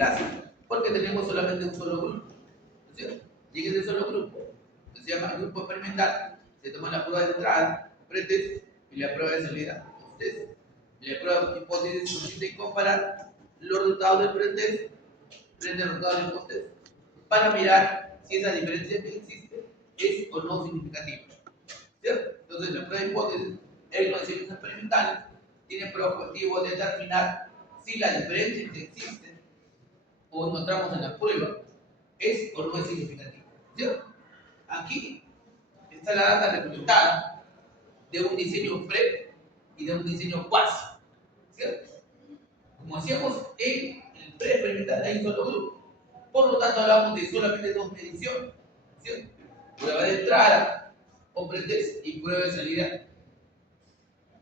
clase, porque tenemos solamente un solo grupo, ¿no es cierto? Y en ese solo grupo, que se llama grupo experimental, se toma la prueba de entrada, pretest, y la prueba de salida, post-test. Y la prueba de hipótesis consiste en comparar los resultados del pretest frente a los resultados del post-test para mirar si esa diferencia que existe es o no significativa, ¿cierto? Entonces, la prueba de hipótesis en los ensayos experimentales tiene por objetivo determinar si la diferencia que existe o encontramos en la prueba es o no es significativa, ¿cierto? Aquí está la data representada de un diseño pre y de un diseño quasi, ¿cierto? Como hacíamos en el pre experimental, hay un solo grupo, por lo tanto hablamos de solamente dos mediciones, ¿cierto? Prueba de entrada o pretest y prueba de salida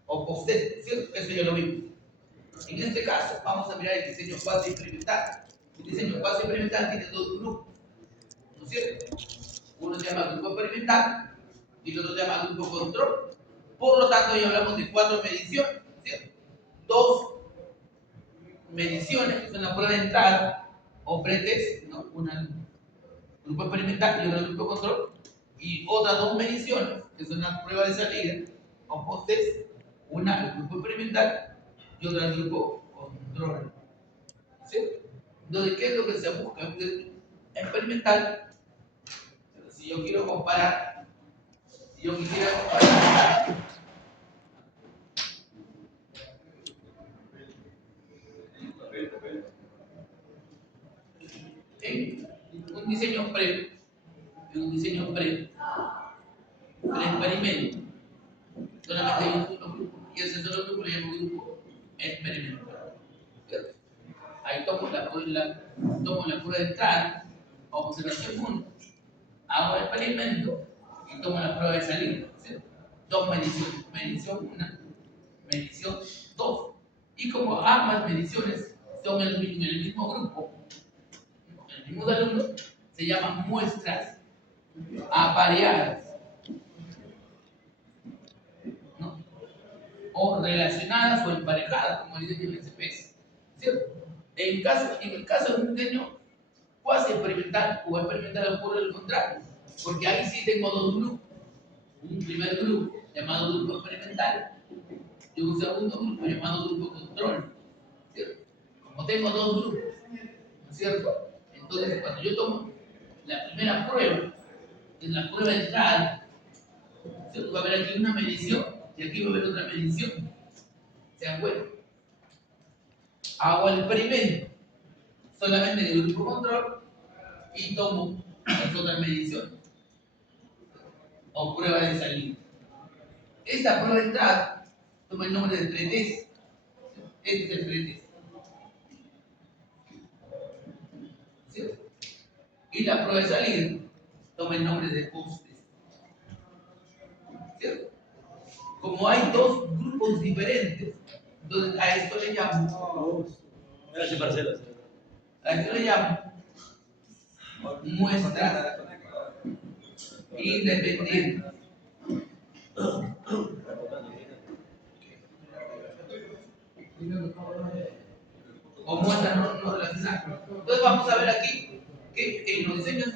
o post-test, ¿cierto? Eso ya lo vimos. En este caso, vamos a mirar el diseño quasi experimental. El diseño quasi experimental tiene dos grupos, ¿no es cierto? Uno se llama grupo experimental y el otro se llama grupo control. Por lo tanto, ya hablamos de 4 mediciones, ¿cierto? 2 mediciones, que son la prueba de entrada o pretest, ¿no? Una grupo experimental y otro grupo control, y otras 2 mediciones, que son la prueba de salida o post-test, una grupo experimental y otra el grupo control, ¿cierto? Entonces, ¿qué es lo que se busca? Experimental. Si yo quiero comparar, si yo quisiera comparar en un diseño pre, en un diseño pre, el experimento, solamente hay un solo grupo, y ese solo grupo le llamo grupo experimental, ¿cierto? Ahí tomo la prueba de entrada, observación 1, hago el experimento y tomo la prueba de salida, ¿cierto? 2 mediciones, medición 1, medición 2. Y como ambas mediciones son en el mismo grupo, en el mismo alumno, se llaman muestras apareadas, ¿no? O relacionadas o emparejadas, como dice el SPS, ¿cierto? En el caso de un diseño cuasi experimental o experimental ocurre lo contrario, porque ahí sí tengo 2 grupos, un primer grupo llamado grupo experimental y un segundo grupo llamado grupo control, ¿cierto? Como tengo 2 grupos, ¿no es cierto? Entonces, cuando yo tomo la primera prueba, que es la prueba de entrada, ¿cierto? Va a haber aquí una medición y aquí va a haber otra medición. ¿Se dan cuenta? Hago el experimento solamente en el grupo control y tomo las otras mediciones o prueba de salida. Esta prueba de entrada toma el nombre de pretest. Este es el pretest, ¿cierto? Y la prueba de salida toma el nombre de post-test, ¿cierto? Como hay 2 grupos diferentes, entonces a esto le llamo, muestras independientes. O muestras no relacionadas. Entonces vamos a ver aquí que en los diseños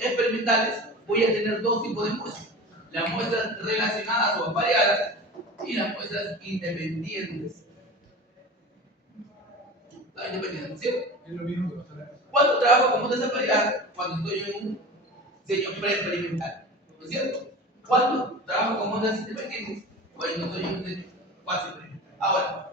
experimentales voy a tener 2 tipos de muestras: las muestras relacionadas o variadas y las muestras independientes. ¿Cierto? ¿Cuándo trabajo con muestras variadas? Cuando estoy en un diseño pre-experimental, ¿no es cierto? ¿Cuándo trabajo con muestras independientes? Cuando estoy en un diseño quasi experimental. Ahora,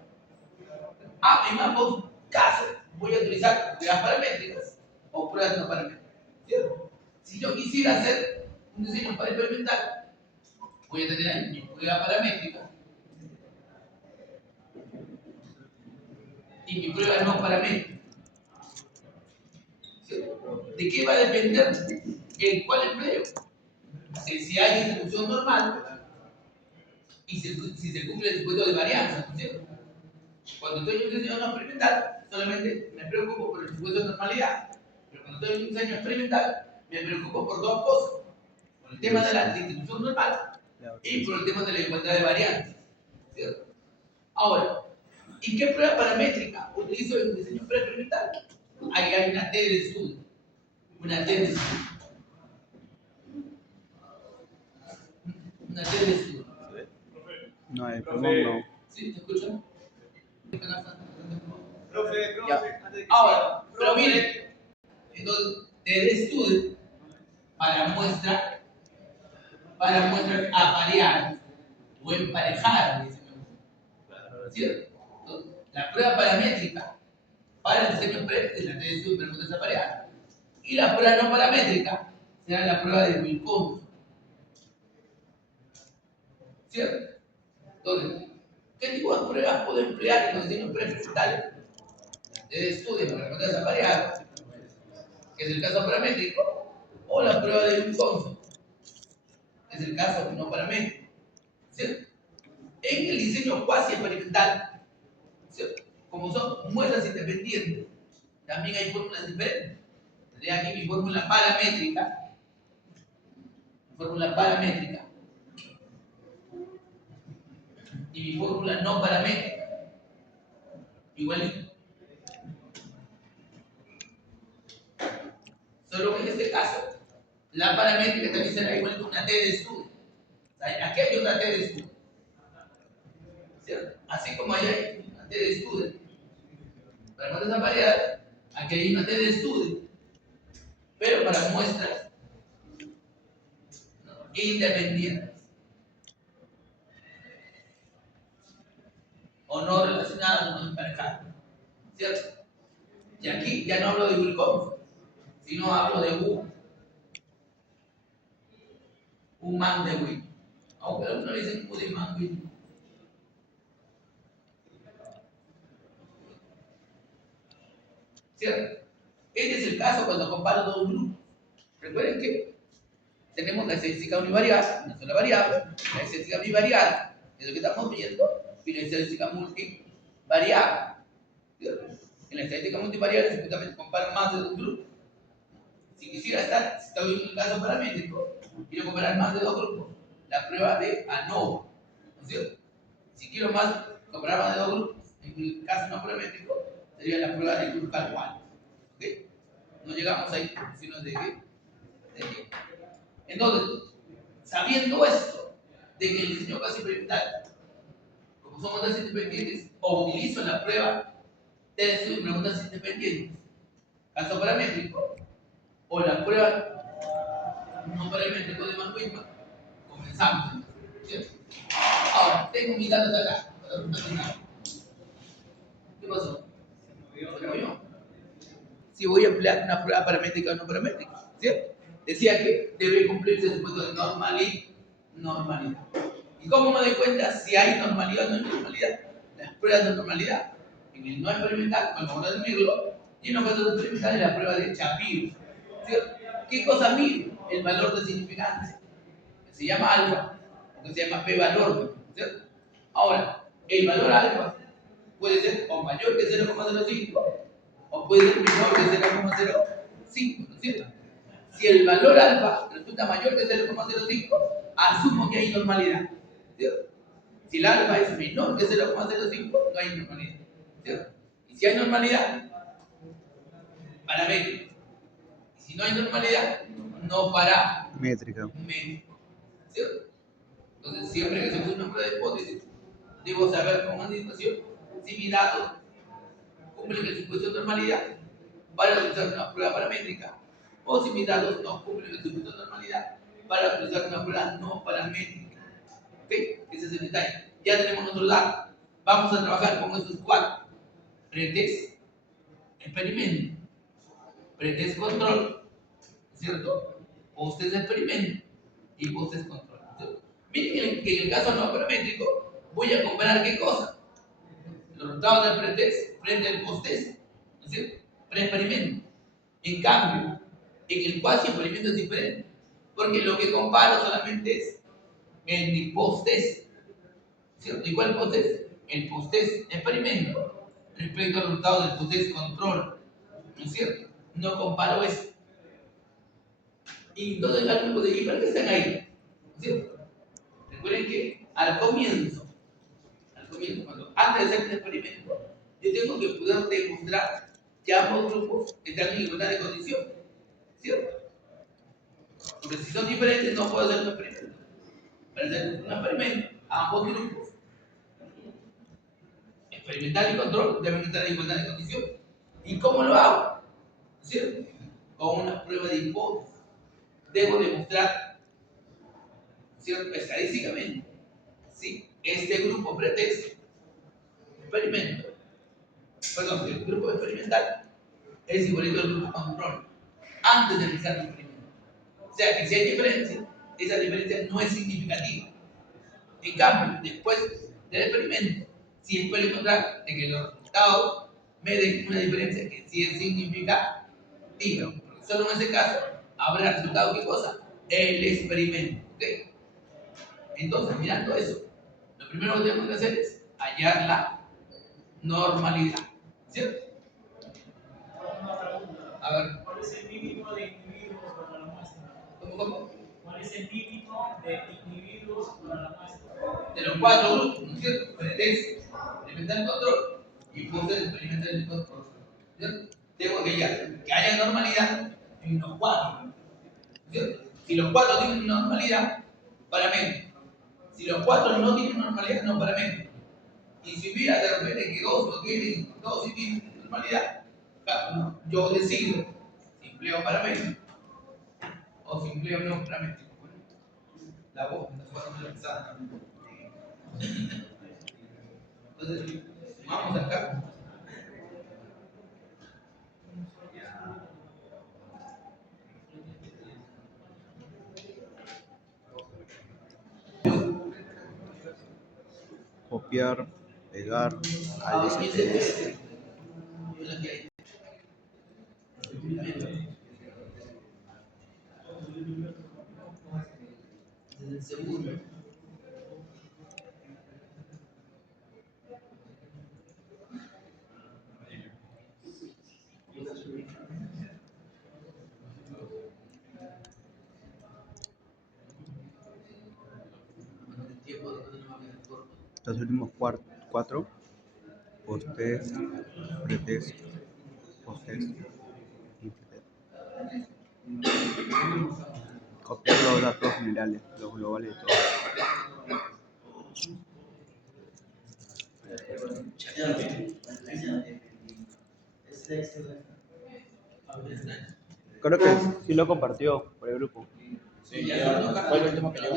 en ambos casos voy a utilizar pruebas paramétricas o pruebas no paramétricas, ¿cierto? Si yo quisiera hacer un diseño para experimental, voy a tener ahí mi prueba paramétrica y mi prueba no paramétrica, ¿cierto? ¿De qué va a depender cuál empleo? Si hay distribución normal y si se cumple el supuesto de varianza, ¿no es cierto? Cuando estoy en un diseño no experimental, solamente me preocupo por el supuesto de normalidad. Pero cuando estoy en un diseño experimental, me preocupo por 2 cosas: por el tema de la distribución normal y por el tema de la igualdad de variantes, ¿cierto? Ahora, ¿y qué prueba paramétrica utilizo en un diseño pre-experimental? ahí hay una T de estudio. Una T de estudio. Una T de estudio. No hay, perdón, no. ¿Sí? ¿Te escuchan? Profe, Ya. antes de que Ahora, pero miren, entonces, T de estudio para muestras apareadas o emparejadas, dice. ¿Cierto? Entonces, la prueba paramétrica para el diseño pre es la T de estudio para muestras apareadas. Y la prueba no paramétrica será la prueba de Wilcox. ¿Cierto? Entonces, ¿qué tipo de pruebas puedo emplear en los diseños pre-experimentales? De estudio para muestras apareadas, que es el caso paramétrico, o la prueba de Wilcox, que es el caso no paramétrico. ¿Cierto? En el diseño cuasi experimental, ¿cierto? Como son muestras independientes, también hay fórmulas diferentes. Tendría aquí mi fórmula paramétrica y mi fórmula no paramétrica. Igualito. Solo que en este caso, la paramétrica también será igual que una T de estudio. O sea, aquí hay otra T de estudio. ¿Cierto? Así como allá hay una T de estudio para muestras apareadas, aquí hay una T de estudio, pero para muestras independientes o no relacionadas o no emparejadas. ¿Cierto? Y aquí ya no hablo de Wilcox, sino hablo de un man de Will. Aunque algunos dicen U de man Will. ¿Cierto? Este es el caso cuando comparo dos grupos. Recuerden que tenemos la estadística univariada, una sola variable, la estadística bivariada, es lo que estamos viendo, y la estadística multivariable. ¿Cierto? En la estadística multivariable se justamente comparan más de dos grupos. Si quisiera si estoy en un caso paramétrico, quiero comparar más de dos grupos, la prueba de ANOVA, ¿no es cierto? Si quiero comparar más de dos grupos, en el caso no paramétrico, sería la prueba de Kurzweil. ¿Ok? No llegamos ahí, sino de qué. Entonces, sabiendo esto, de que el diseño casi experimental, como son ondas independientes, o utilizo la prueba de estudio de ondas independientes, caso paramétrico, o la prueba no paramétrico de Mann-Whitman, comenzamos. ¿Cierto? Ahora, tengo mis datos acá. ¿Qué pasó? ¿Se movió? Si voy a emplear una prueba paramétrica o no paramétrica, ¿cierto? Decía que debe cumplirse el supuesto de normalidad. ¿Y cómo me doy cuenta si hay normalidad o no hay normalidad? Las pruebas de normalidad en el no experimental, cuando vamos a medirlo, y en los casos experimentales la prueba de Shapiro. ¿Cierto? ¿Qué cosa mide? El valor de significancia, que se llama alfa, o que se llama p-valor, ¿cierto? Ahora, el valor alfa puede ser o mayor que 0,05 o puede ser menor que 0,05, ¿no es cierto? Si el valor alfa resulta mayor que 0,05, asumo que hay normalidad, ¿cierto? Si el alfa es menor que 0,05, no hay normalidad, ¿cierto? Y si hay normalidad, paramétrico. Y si no hay normalidad, no paramétrico, ¿cierto? Entonces, siempre que se use una prueba de hipótesis, debo saber con anticipación si mi dato cumple el supuesto de normalidad para utilizar una prueba paramétrica, o si mis datos no cumplen el supuesto de normalidad para utilizar una prueba no paramétrica. ¿Ok? Ese es el detalle. Ya tenemos nuestro dato. Vamos a trabajar con estos cuatro: pretest, experimento, pretest control, ¿cierto? Post-test experimento y post-test control, ¿cierto? Miren que en el caso no paramétrico voy a comparar qué cosa: los resultados del pretest frente al post-test, ¿no es cierto? Pre-experimento. En cambio, en el cuasi experimento es diferente, porque lo que comparo solamente es el post-test, ¿cierto? ¿Y cuál post-test? El post-test experimento respecto al resultado del post-test control, ¿no es cierto? No comparo eso. Y entonces algunos dicen, ¿y para qué están ahí? ¿No es cierto? Recuerden que al comienzo, antes de hacer el experimento, yo tengo que poder demostrar que ambos grupos están en igualdad de condición, ¿cierto? Porque si son diferentes no puedo hacer un experimento. Para hacer un experimento, ambos grupos, experimental y control, deben estar en igualdad de condición. ¿Y cómo lo hago? ¿Cierto? Con una prueba de hipótesis. Debo demostrar, ¿cierto? Estadísticamente, si este grupo pretexto experimento, perdón, el grupo experimental es igualito al grupo control antes de realizar el experimento. O sea que si hay diferencia, esa diferencia no es significativa. En cambio, después del experimento, sí puedo encontrar de que los resultados me den una diferencia que sí es significativa. Porque solo en ese caso habrá resultado, ¿qué cosa? El experimento. ¿Okay? Entonces, mirando eso, lo primero que tenemos que hacer es hallar la normalidad. ¿Cierto? A ver. ¿Cuál es el mínimo de individuos para la muestra? ¿Cómo? ¿Cuál es el mínimo de individuos para la muestra? De los 4 grupos, ¿no es cierto? Pretexto, experimental control y puse el experimental control. ¿Cierto? Tengo que haya normalidad en los 4. ¿Cierto? Si los 4 tienen normalidad, para menos. Si los 4 no tienen normalidad, no para menos. Y si hubiera de repente que 2 no tienen, 2 sí tienen normalidad, yo decido si empleo para menos o si empleo no para menos. La voz me está pasando la pesada. Entonces, vamos acá. Copiar, pegar al STS. El segundo. Los últimos 4, post-test, pretest, post-test y pretest. Copiar los datos generales, los globales de todo. Creo que sí lo compartió por el grupo. Sí, ya fue el último que llegó.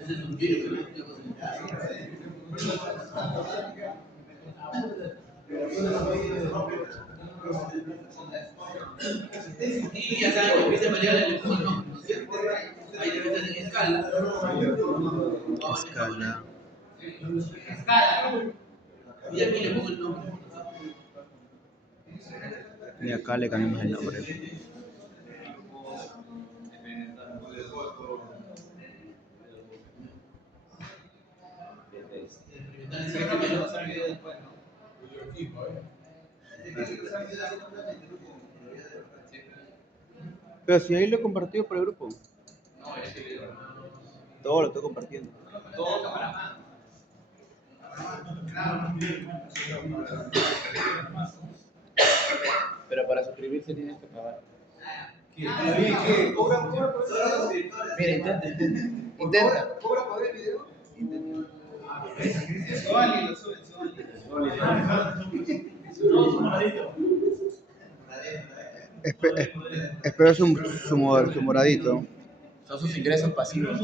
Ese es un virus que y ya saben que empieza a variar el nombre, ¿no es cierto? Ahí debe estar en escala. Escala. Escala. Y aquí le pongo el nombre. Y acá le cambiamos el nombre. Pero si ahí lo compartió por el grupo. Todo lo estoy compartiendo. Pero para suscribirse tienes que pagar. Mira, intenta. ¿Cobra por el video? Espero su moradito. Son sus ingresos pasivos.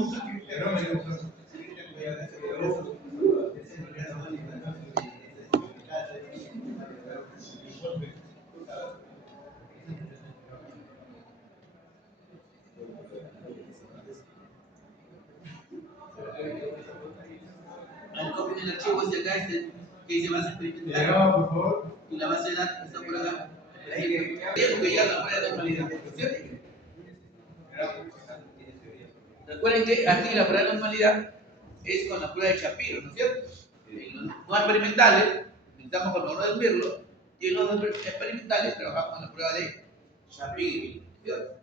Al copien el archivo hacia acá, que dice base experimental. Por favor. Y la base de datos está por acá. Tengo que llegar a la prueba de normalidad, ¿cierto? Recuerden que aquí la prueba de normalidad es con la prueba de Shapiro, ¿no es cierto? En los no experimentales, necesitamos con logro del Birlo, y en los experimentales trabajamos con la prueba de Shapiro, ¿cierto?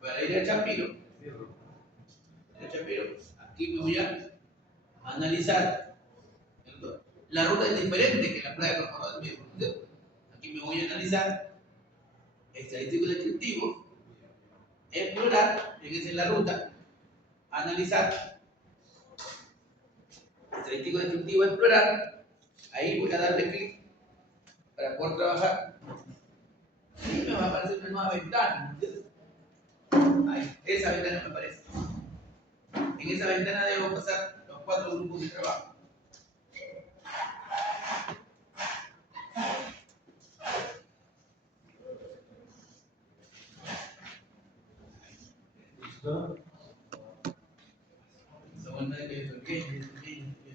Para ir a Shapiro, aquí me voy a analizar, ¿cierto? La ruta es diferente que la prueba de logro del Birlo, ¿cierto? Aquí me voy a analizar estadístico descriptivo, explorar, fíjense en la ruta, analizar, estadístico descriptivo, explorar, ahí voy a darle clic para poder trabajar y me va a aparecer una nueva ventana, ¿entiendes? Ahí, esa ventana me aparece. En esa ventana debo pasar los 4 grupos de trabajo.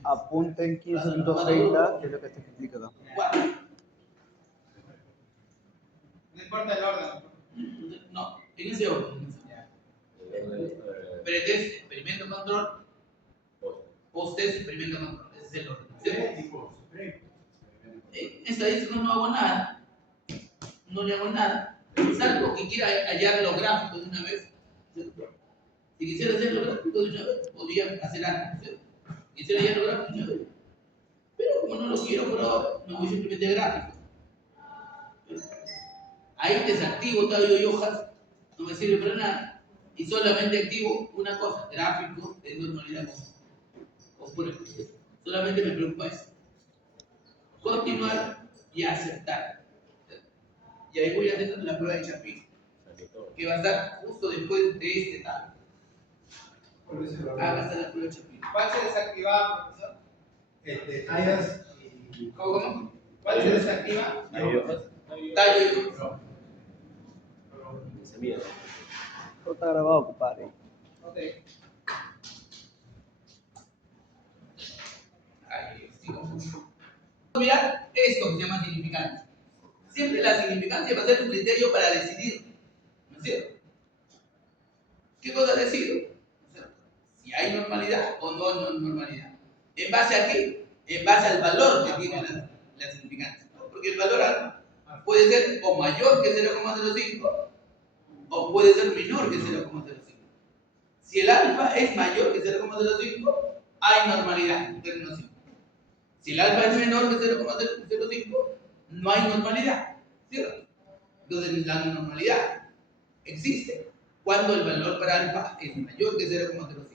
Apunten 15.30, que es lo que se explica acá. No importa el orden. No, en ese orden. Pretest, experimento, control. Post-test, experimento, control. Ese es el orden. ¿Cierto? En estadística no hago nada. No le hago nada. Salvo que quiera hallar los gráficos de una vez. ¿Cierto? Si quisiera hacer los gráficos de una vez, podría hacer algo. ¿Cierto? Quisiera hallar los gráficos de una vez. Pero como no lo quiero por ahora, me voy simplemente a gráficos. Ahí desactivo tabla y hojas, no me sirve para nada. Y solamente activo una cosa, gráfico de normalidad oscura. Solamente me preocupa eso. Continuar y aceptar. Y ahí voy a tener la prueba de Shapiro, que va a estar justo después de este tabla. Acá está la prueba de Shapiro. ¿Cuál se desactivaba, profesor? Tallas y ¿Cómo? ¿Cuál se desactiva? Tallo y hojas. Todo está grabado, compadre. Ok. Ahí, sigo. Mirar esto que se llama significancia. Siempre la significancia va a ser un criterio para decidir, ¿no es cierto? ¿Qué cosa decido? ¿No es cierto? Si hay normalidad o no hay normalidad. ¿En base a qué? En base al valor que tiene la significancia. ¿No? Porque el valor alfa puede ser o mayor que 0,05 o puede ser menor que 0,05. Si el alfa es mayor que 0,05, hay normalidad en términos simples. Si el alfa es menor que 0,05, no hay normalidad, ¿cierto? Entonces la normalidad existe cuando el valor para alfa es mayor que 0,05.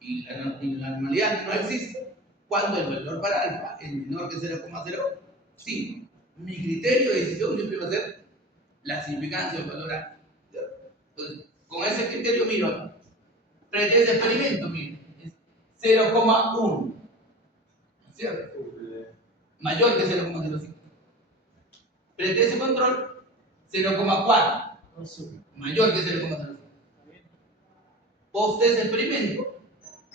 Y la normalidad no existe cuando el valor para alfa es menor que 0,05. Mi criterio de decisión siempre va a ser la significancia del valor alfa. ¿Cierto? Entonces, con ese criterio miro, pretest experimento, miren, es 0,1. ¿Cierto? Mayor que 0,05. Pretest control 0,4. Mayor que 0,05. Post-test experimento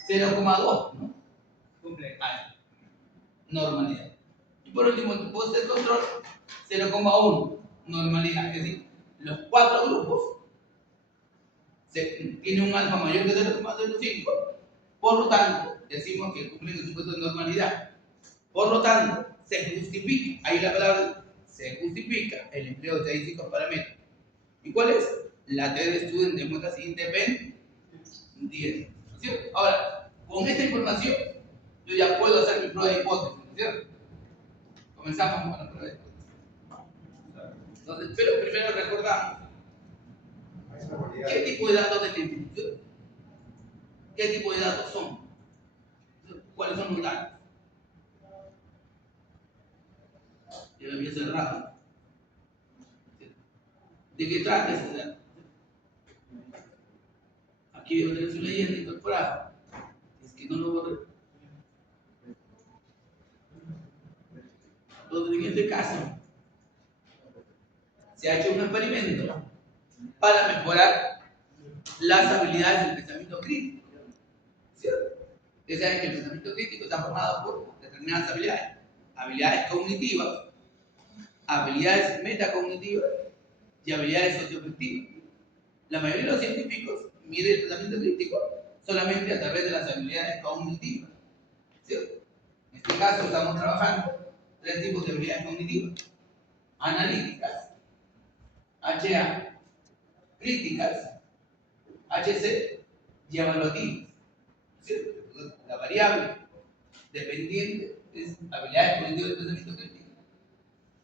0,2. ¿No? Cumple. Ahí. Normalidad. Y por último, el post-test control 0,1. Normalidad. Es decir, los 4 grupos tienen un alfa mayor que 0,05. Por lo tanto, decimos que cumplen el supuesto de normalidad. Por lo tanto, se justifica, ahí la palabra se justifica el empleo de estadísticos parámetros. ¿Y cuál es? La T de Student demuestra independiente. ¿Cierto? Ahora, con esta información, yo ya puedo hacer mi prueba de hipótesis, ¿no es cierto? Comenzamos con la prueba de hipótesis. Entonces, pero primero recordamos qué tipo de datos tenemos. ¿Qué tipo de datos son? ¿Cuáles son los datos? Ya lo había cerrado. ¿De qué trata ese dato? Aquí debo tener su leyenda incorporada. Es que no lo borré. Entonces, en este caso, se ha hecho un experimento para mejorar las habilidades del pensamiento crítico. ¿Cierto? Ustedes saben que el pensamiento crítico está formado por determinadas habilidades. Habilidades cognitivas, habilidades metacognitivas y habilidades socioafectivas. La mayoría de los científicos mide el pensamiento crítico solamente a través de las habilidades cognitivas, ¿cierto? En este caso estamos trabajando 3 tipos de habilidades cognitivas: analíticas, HA, críticas, HC, y evaluativas, ¿cierto? Entonces, la variable dependiente es habilidades cognitivas de pensamiento crítico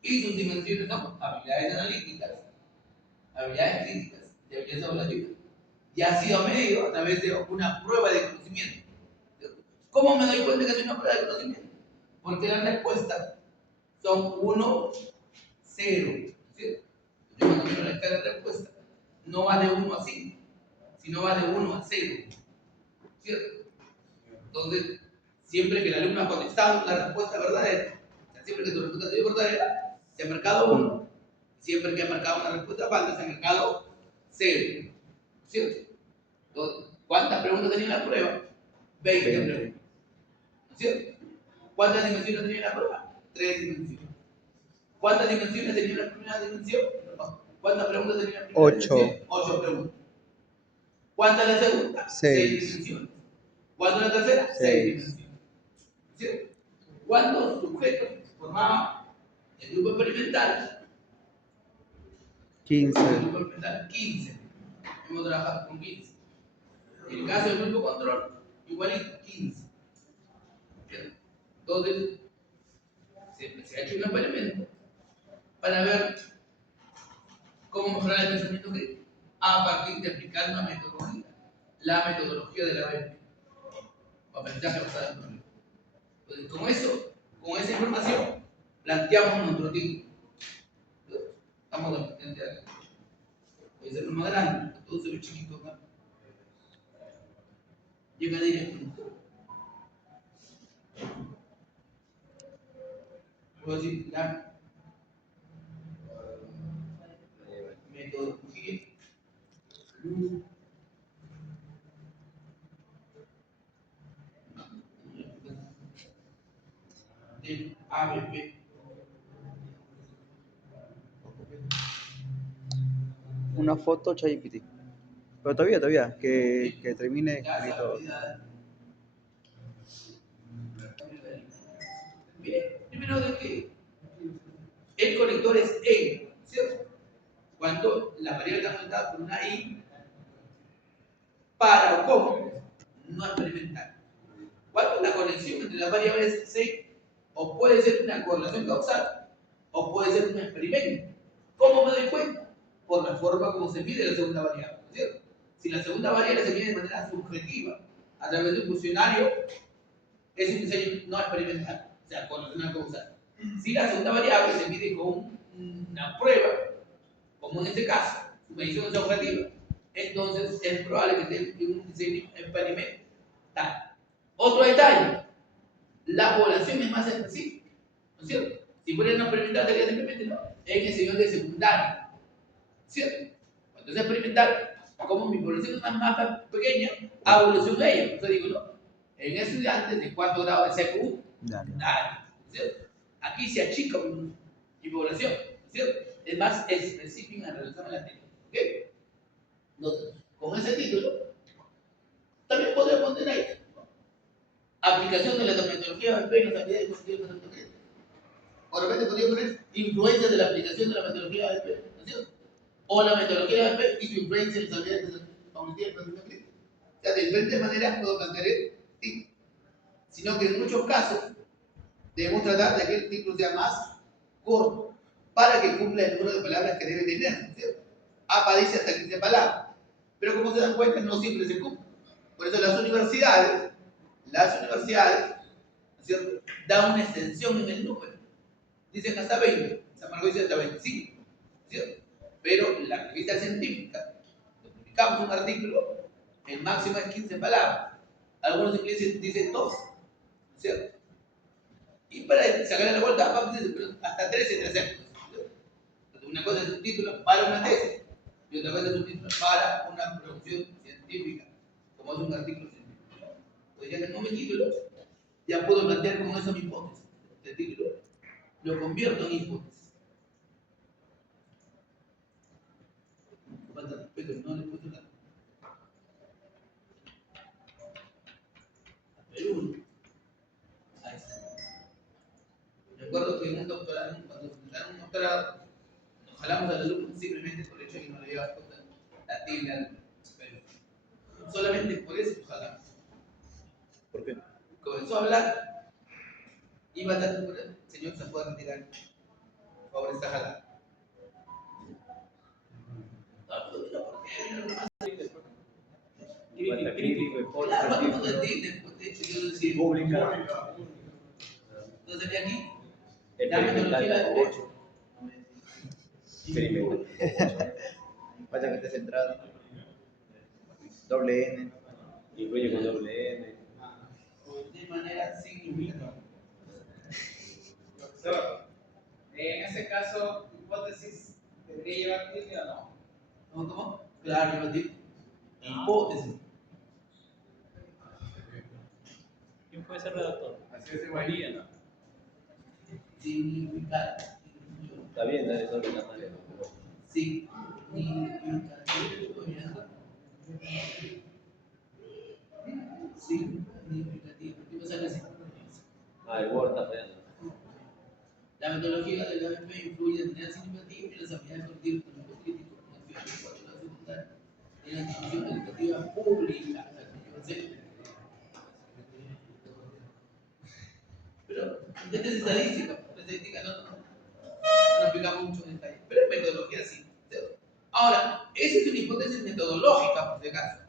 y sus dimensiones son habilidades analíticas, habilidades críticas y habilidades evaluativas. Y ha sido medido a través de una prueba de conocimiento. ¿Cómo me doy cuenta que es una prueba de conocimiento? Porque las respuestas son 1, 0. ¿Cierto? Yo cuando miro la escala de respuesta, no va de 1 a 5, sino va de 1 a 0. ¿Cierto? Entonces, siempre que el alumno ha contestado la respuesta verdadera, o sea, siempre que tu respuesta ha sido verdadera, se ha marcado 1. Siempre que ha marcado una respuesta falsa, se ha marcado 0. ¿Cierto? Entonces, ¿cuántas preguntas tenía la prueba? 20 preguntas. ¿No es cierto? ¿Cuántas dimensiones tenía la prueba? 3 dimensiones. ¿Cuántas dimensiones tenía la primera dimensión? ¿Cuántas preguntas tenía la primera 8. dimensión? 8 preguntas. ¿Cuántas la segunda? 6 dimensiones. ¿Cuántas la tercera? 6 dimensiones. ¿Cierto? ¿Cuántos sujetos formaban el grupo experimental? 15. El grupo experimental, 15. Hemos trabajado con 15. En el caso del grupo control, igualito, 15. ¿Cierto? Entonces, se ha hecho un experimento para ver cómo mejorar el pensamiento crítico a partir de aplicar una metodología, la metodología de la BP, o aprendizaje basado en problemas. Entonces, con esa información, planteamos nuestro tipo. Estamos de frente a puede ser más grande, todo se ve chiquito acá. Llega directo. Puedo decir, la metodología del ABP. Una foto, ChatGPT. Pero todavía, que termine Las y todo. habilidades. Mire, primero de que el conector es E, ¿cierto? Cuando la variable está aumentada por una I para o con no experimental. Cuando la conexión entre las variables C o puede ser una correlación causal o puede ser un experimento. ¿Cómo me doy cuenta? Por la forma como se mide la segunda variable, ¿cierto? Si la segunda variable se mide de manera subjetiva a través de un funcionario, es un diseño no experimental, o sea, correlación causal. Si la segunda variable se mide con una prueba, como en este caso, su medición es objetiva, entonces es probable que tenga un diseño experimental. Otro detalle, la población es más específica, ¿no es cierto? Si fuera no experimental, sería simplemente no, en el señor de secundaria, ¿cierto? Cuando es experimental, como mi población es más pequeña, a evolución de ella, entonces digo, no, en estudiantes de 4 grados de CQ, nada, ¿cierto? Aquí se achica mi población, ¿cierto? Es más específica en relación a la técnica, ¿ok? Entonces, con ese título, también podría poner ahí aplicación de la metodología de las habilidades cognitivas de la. O de repente podría poner influencias de la aplicación de la metodología de ABP, ¿no es cierto? O la metodología de ABP y su influencia en las habilidades cognitivas de la. O sea, de diferentes maneras puedo plantear el título. Sino que en muchos casos debemos tratar de que el título sea más corto para que cumpla el número de palabras que debe tener, ¿no es cierto? APA dice hasta 15 palabras. Pero como se dan cuenta, no siempre se cumple. Por eso las universidades, ¿no es cierto?, dan una extensión en el número. Dicen hasta 20, San Marcos dice hasta 25, ¿cierto? Pero la revista científica, publicamos un artículo, el máximo es 15 palabras. Algunos ingleses dicen 12, ¿cierto? Y para sacar la vuelta, hasta 13 terceros. Entonces, una cosa es un título para una tesis y otra cosa es un título para una producción científica, como es un artículo científico. Pues ya tengo mi título, ya puedo plantear con eso mi hipótesis. El título lo convierto en hipótesis. Falta respeto, no le he puesto nada. doctorado, nos jalamos al alumno simplemente por el hecho de que no le lleva la tilde, pero solamente por eso nos jalamos. ¿Por qué? Comenzó a hablar, iba a dar el señor se puede retirar. Por favor, está jalando. Falta crítico, hipótesis, Claro, no científico. lo entienden, pues, de hecho yo decía, Pública. entonces de aquí, la Experimental metodología del derecho. Experimental. Falta que esté centrado. Doble N. Incluye con doble N. De manera significativa. Profesor, en ese caso, hipótesis debería llevar tilde o no. ¿Cómo? Claro, yo digo. Hipótesis. ¿Quién puede ser redactor? Así es de María, ¿no? Significado. Está bien, dale doble tamaño. Significativo. Significativo. ¿Qué pasa así? Ah, el Word está fallando. La metodología del ABP influye de manera significativa en las habilidades cognitivas con los críticos, con la secundaria, en la institución educativa pública. Pero, ¿entiendes estadística? La estadística no aplica mucho en detalle, pero en metodología sí. ¿Cierto? Ahora, esa es una hipótesis metodológica, por si acaso.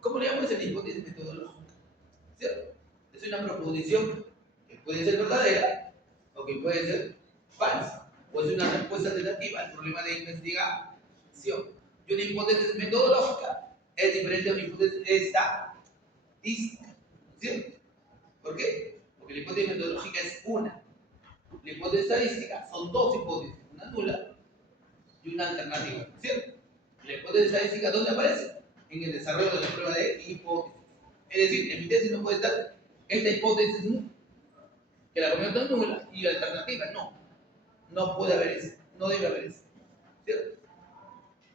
¿Cómo le llamamos a la hipótesis metodológica? ¿Cierto? Es una proposición que puede ser verdadera o que puede ser falsa, o es una respuesta alternativa al problema de investigación. Y una hipótesis metodológica es diferente a una hipótesis estadística. ¿Cierto? ¿Por qué? Porque la hipótesis metodológica es una. La hipótesis estadística son dos hipótesis, una nula y una alternativa. ¿Cierto? La hipótesis estadística, ¿dónde aparece? En el desarrollo de la prueba de hipótesis. Es decir, en mi tesis no puede estar esta hipótesis que la convierto en nula y la alternativa. No puede haber eso, no debe haber eso. ¿Cierto?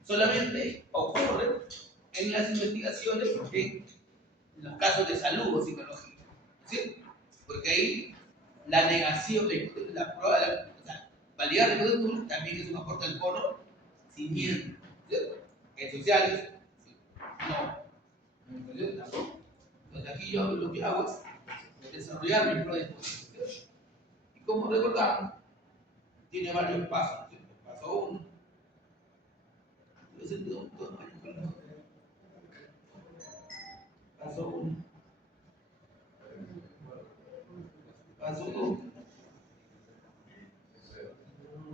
Solamente ocurre en las investigaciones en los casos de salud o psicológica. ¿Cierto? Porque ahí la negación de la prueba, o sea, validar la hipótesis nula también es un aporte al conocimiento. ¿Cierto? En sociales, sí. No. Entonces aquí yo lo que hago es desarrollar mi prueba de hipótesis. ¿Cierto? Y como recordamos, tiene varios pasos. ¿Cierto? Paso 1. Paso 1. Paso 2.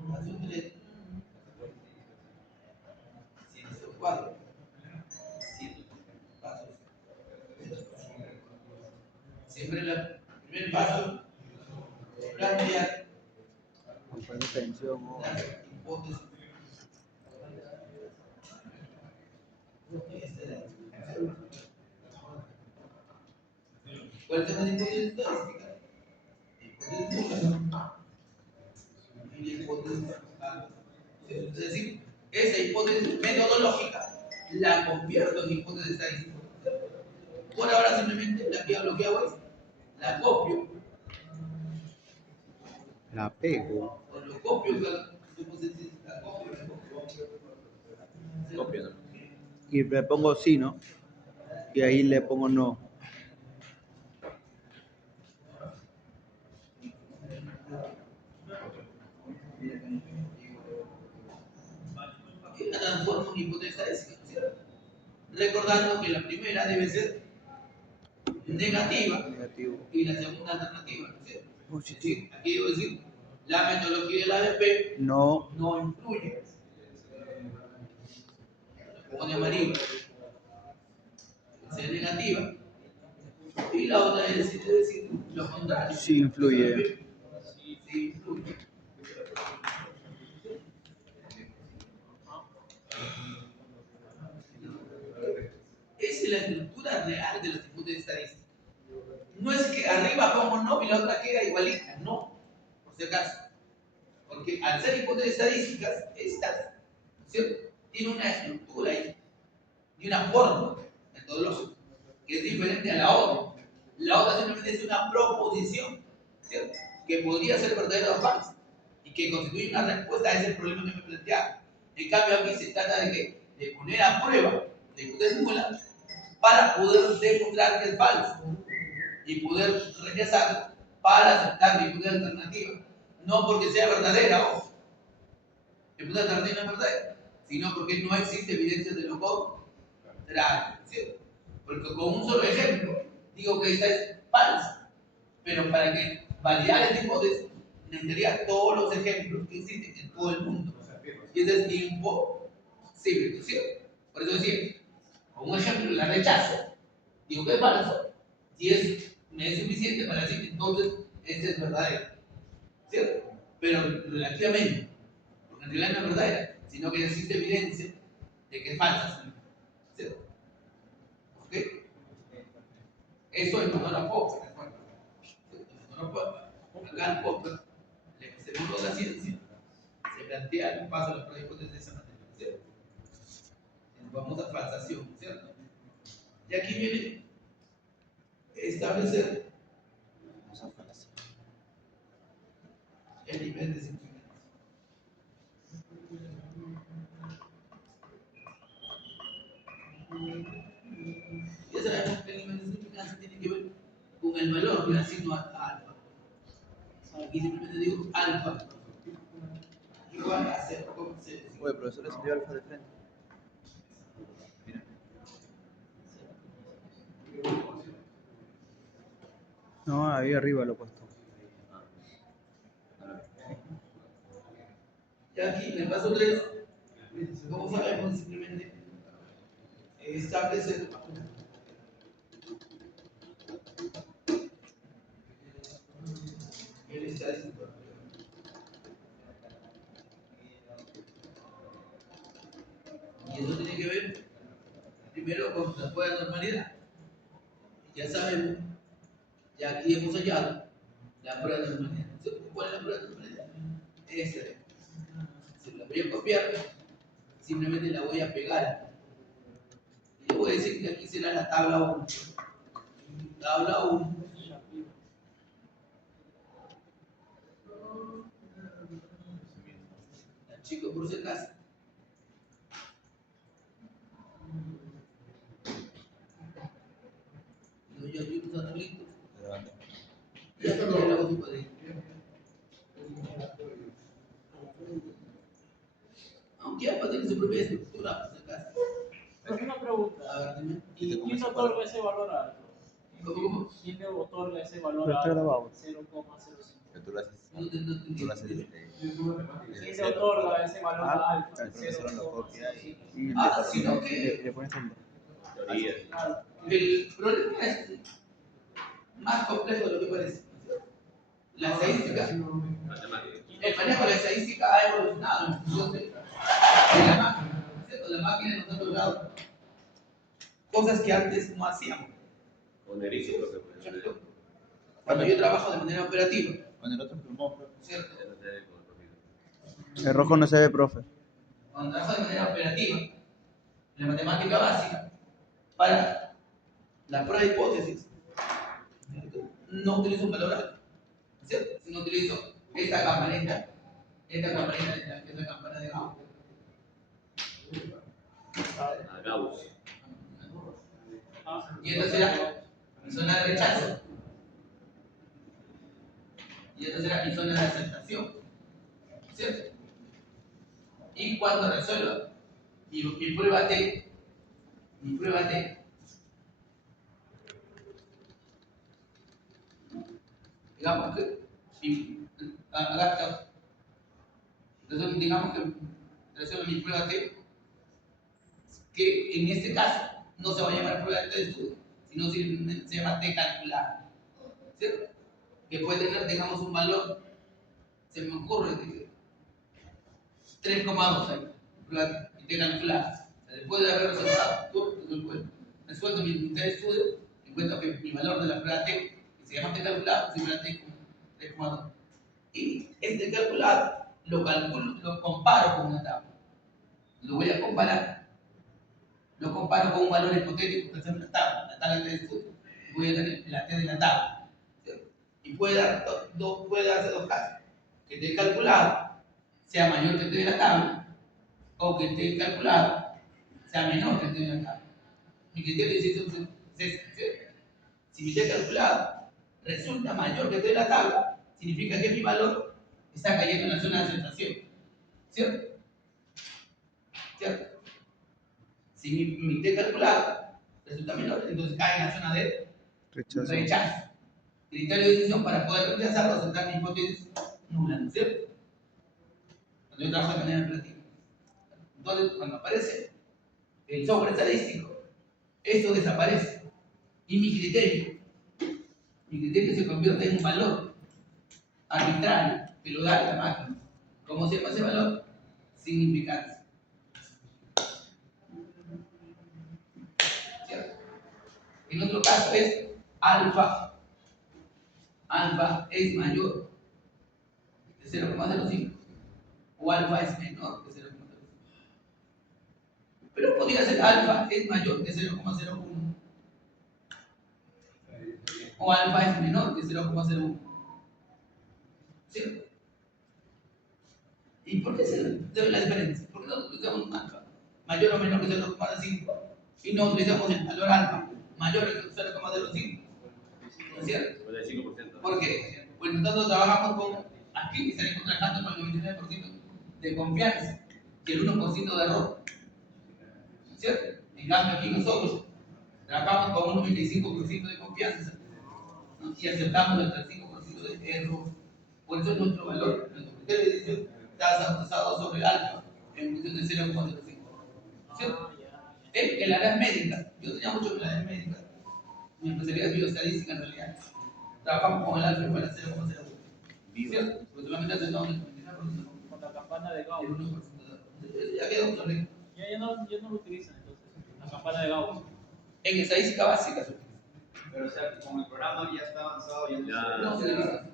Paso 3. 104. 7 pasos. Siempre el primer paso, plantear Con tensión o las hipótesis. ¿Cuáles son las hipótesis estadísticas? Hipótesis nula y hipótesis falsa. Es decir, esa hipótesis metodológica la convierto en hipótesis estadística. Por ahora simplemente lo que hago es la copio la pego. o lo copio, la copio. Copia, ¿no? Y le pongo sí, ¿no? Y ahí le pongo no. Y la transformo en hipótesis estadística, ¿cierto? Recordando que la primera debe ser negativa Negativo. y la segunda alternativa, ¿cierto? Es Positivo. decir, aquí debo decir, la metodología del ADP No. no influye. Pone amarillo. Es negativa. Y la otra es decir lo contrario. Sí influye. Sí influye. Esa es la estructura real de las hipótesis estadísticas. No es que arriba pongo no y la otra queda igualita, no, por si acaso. Porque al ser hipótesis estadísticas, estas, ¿cierto? Tiene una estructura ahí y una forma metodológica que es diferente a la otra. La otra simplemente es una proposición, ¿cierto? Que podría ser verdadera o falsa. y que constituye una respuesta a ese problema que me planteaba. En cambio, aquí se trata de poner a prueba, de poder simular, para poder demostrar que es falso y poder rechazar para aceptar la hipótesis alternativa. No porque sea verdadera, ojo, la hipótesis alternativa no es verdadera, sino porque no existe evidencia de lo contrario, ¿cierto? Porque con un solo ejemplo digo que esta es falsa, pero para que validar esta hipótesis necesitaría todos los ejemplos que existen en todo el mundo. Y eso es imposible, ¿cierto? Por eso decía, con un ejemplo la rechazo, digo que es falso, y me es suficiente para decir que entonces este es verdadero, ¿cierto? Pero relativamente, porque en realidad no es verdadera, sino que existe evidencia de que es falsa, ¿cierto? ¿Ok? Eso es Nora Popper, ¿recuerdan? Nora Popper, acá en Popper, según la ciencia, se plantea un paso a la prueba de hipótesis de esa manera, ¿cierto? Vamos a falsación, ¿cierto? Y aquí viene establecer el nivel de significancia. Ya sabemos que el nivel de significancia tiene que ver con el valor que le asigno a alfa. Aquí simplemente digo alfa igual a 0,0. Oye, profesor, ¿le salió alfa de frente? Mira. No, ahí arriba lo he puesto. Y aquí en el paso 3, como sabemos, simplemente establecer el estadístico. Y eso tiene que ver primero con la prueba de normalidad. Ya sabemos, ya aquí hemos hallado la prueba de normalidad. ¿Cuál es la prueba de normalidad? Esta. Si la voy a copiar, simplemente la voy a pegar. Y le voy a decir que aquí será la tabla 1. Tabla 1. Chicos, por si acaso. Yo estoy usando listos. Y esto no lo hago sin poder. Aunque ya tiene su propia estructura, por si acaso. Pero una pregunta. A ver, dime. ¿Y quién otorga ese valor alto? ¿Cómo? ¿Quién le otorga ese valor Pero está alto? grabado. 0,05. Que tú lo haces. No te Tú lo haces. ¿Quién le otorga ese valor alto? El profesor lo copia y. Y sino que le pones el... Claro. el problema es más complejo de lo que parece. La estadística, el manejo de la estadística ha evolucionado en función de la máquina, ¿cierto? La máquina nos ha logrado cosas que antes no hacíamos. ¿Cierto? Cuando yo trabajo de manera operativa, Con el otro plumón, ¿cierto? El rojo no se ve, profe. Cuando trabajo de manera operativa, en la matemática básica, para la prueba de hipótesis, ¿cierto? No utilizo un valor alto, ¿cierto? Sino utilizo esta campanita que es la campana de Gauss. Y esta será mi zona de rechazo. Y esta será mi zona de aceptación, ¿cierto? Y cuando resuelva mi prueba T, digamos que digamos que resuelva mi prueba T, que en este caso no se va a llamar prueba de estudio, sino se llama T calculada, ¿cierto? Que puede tener, digamos, un valor, se me ocurre, 3,2 ahí, prueba T calculada. Después de haber resuelto mi T de estudio, encuentro que mi valor de la prueba T, que se llama T calculada, se llama T 3,2. Y este calculado lo comparo con una tabla. Lo voy a comparar. Lo comparo con un valor hipotético, por ejemplo, la tabla de estudio. Voy a tener la T de la tabla, ¿cierto? Y puede darse dos casos. que esté calculado sea mayor que el de la tabla o que esté calculado sea menor que el de la tabla. Mi criterio es ese. Si mi esté calculado resulta mayor que el de la tabla, significa que mi valor está cayendo en la zona de aceptación. ¿Cierto? ¿Cierto? Si mi T calculado resulta menor, entonces cae en la zona de rechazo. Criterio de decisión para poder rechazar o aceptar mi hipótesis nula, ¿no es cierto? Cuando yo trabajo de manera operativa. Entonces, cuando aparece el software estadístico, esto desaparece. Y mi criterio se convierte en un valor arbitrario que lo da la máquina. ¿Cómo se llama ese valor? Significancia. ¿Cierto? En otro caso es alfa. Alfa es mayor de 0,05 o alfa es menor que 0,05. Pero podría ser alfa es mayor que 0,01 o alfa es menor que 0,01. ¿Cierto? ¿Y por qué se debe la diferencia? ¿Por qué no utilizamos un alfa mayor o menor que 0,5 y no utilizamos el valor alfa mayor que 0,05? ¿No es cierto? ¿Por qué? Pues nosotros trabajamos con, aquí estaríamos trabajando con el 99% de confianza y el 1% de error. ¿No es cierto? En cambio aquí nosotros trabajamos con un 95% de confianza, ¿no? Y aceptamos el 35% de error. Por eso es nuestro valor. Nuestro criterio de decisión está basado sobre el alfa en función de 0,05. ¿Cierto? En el área médica, yo tenía mucho en el área médica, mi especialidad es bioestadística en realidad. Trabajamos con el alfa igual a 0,01. ¿Cierto? Porque solamente aceptamos el 99%. Con la campana de Gauss. El 1%. Ya quedó obsoleto. Ya no lo utilizan entonces. La campana de Gauss. En estadística básica. Pero o sea, como el programa ya está avanzado, ya No se utiliza.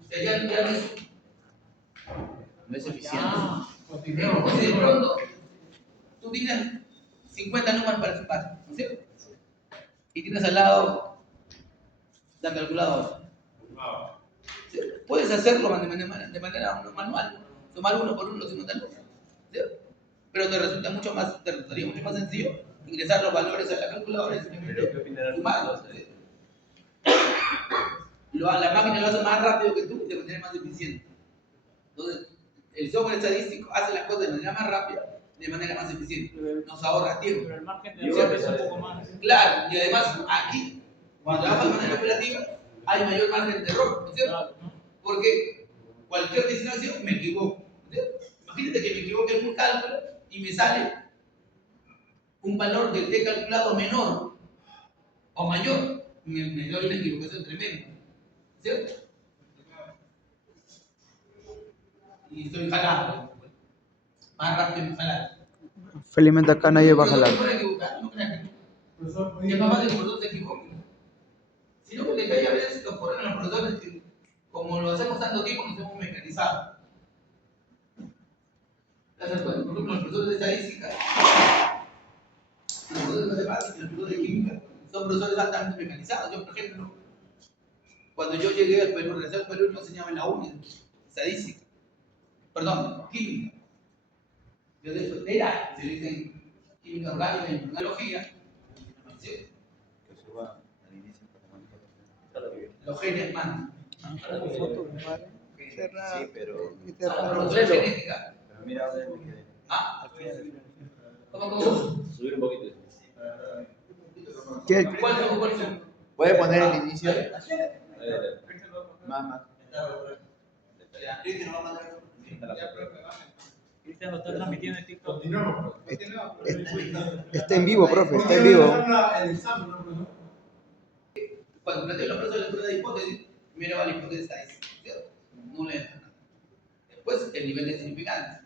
O sea, ya no es. No es eficiente. Porque de pronto tú tienes 50 números para sumar, ¿no es cierto? Y tienes al lado la calculadora. ¿Sí? Puedes hacerlo de manera manual, sumar uno por uno los 50 números, ¿cierto? Pero te resultaría mucho más sencillo ingresar los valores a la calculadora y simplemente sumarlos. La máquina lo hace más rápido que tú y de manera más eficiente. Entonces, el software estadístico hace las cosas de manera más rápida, de manera más eficiente. Nos ahorra tiempo. Pero el margen de error es un poco más. Claro, y además aquí, cuando trabajas de manera operativa, hay mayor margen de error, ¿no es cierto? Claro, ¿no? Porque cualquier designación me equivoco, ¿no es cierto? Imagínate que me equivoque en un cálculo y me sale un valor del T calculado menor o mayor, me doy una equivocación tremenda, ¿cierto? Y estoy jalando, más rápido me jalar. Felizmente acá nadie va a jalar. No puede equivocar, no crean que no. Profesor, Y es más fácil que el profesor se equivoque. Sino porque hay a veces que ponen a los profesores que, como lo hacemos tanto tiempo, nos hemos mecanizado. Por ejemplo, los profesores de estadística, los profesores de matemáticas, los profesores de química, son profesores altamente mecanizados. Yo, por ejemplo, cuando yo llegué al Perú, regresé al Perú, yo enseñaba en la UNI, estadística. Perdón, química. Yo de hecho era, se dice en química orgánica y en biología. ¿Sí? Los genes mandan. Sí, pero La producción genética. mira, Ah, ¿cómo? Subir un poquito. ¿Qué? ¿Cuál son? puede poner el inicio. Más. Cristian lo está transmitiendo en TikTok. continuamos. Está en vivo, profe, está en vivo. El examen, ¿no, profesor? Cuando planteo la prueba de lectura de hipótesis, primero va la hipótesis estadística, ¿cierto? No le entra nada. Después, el nivel de significancia,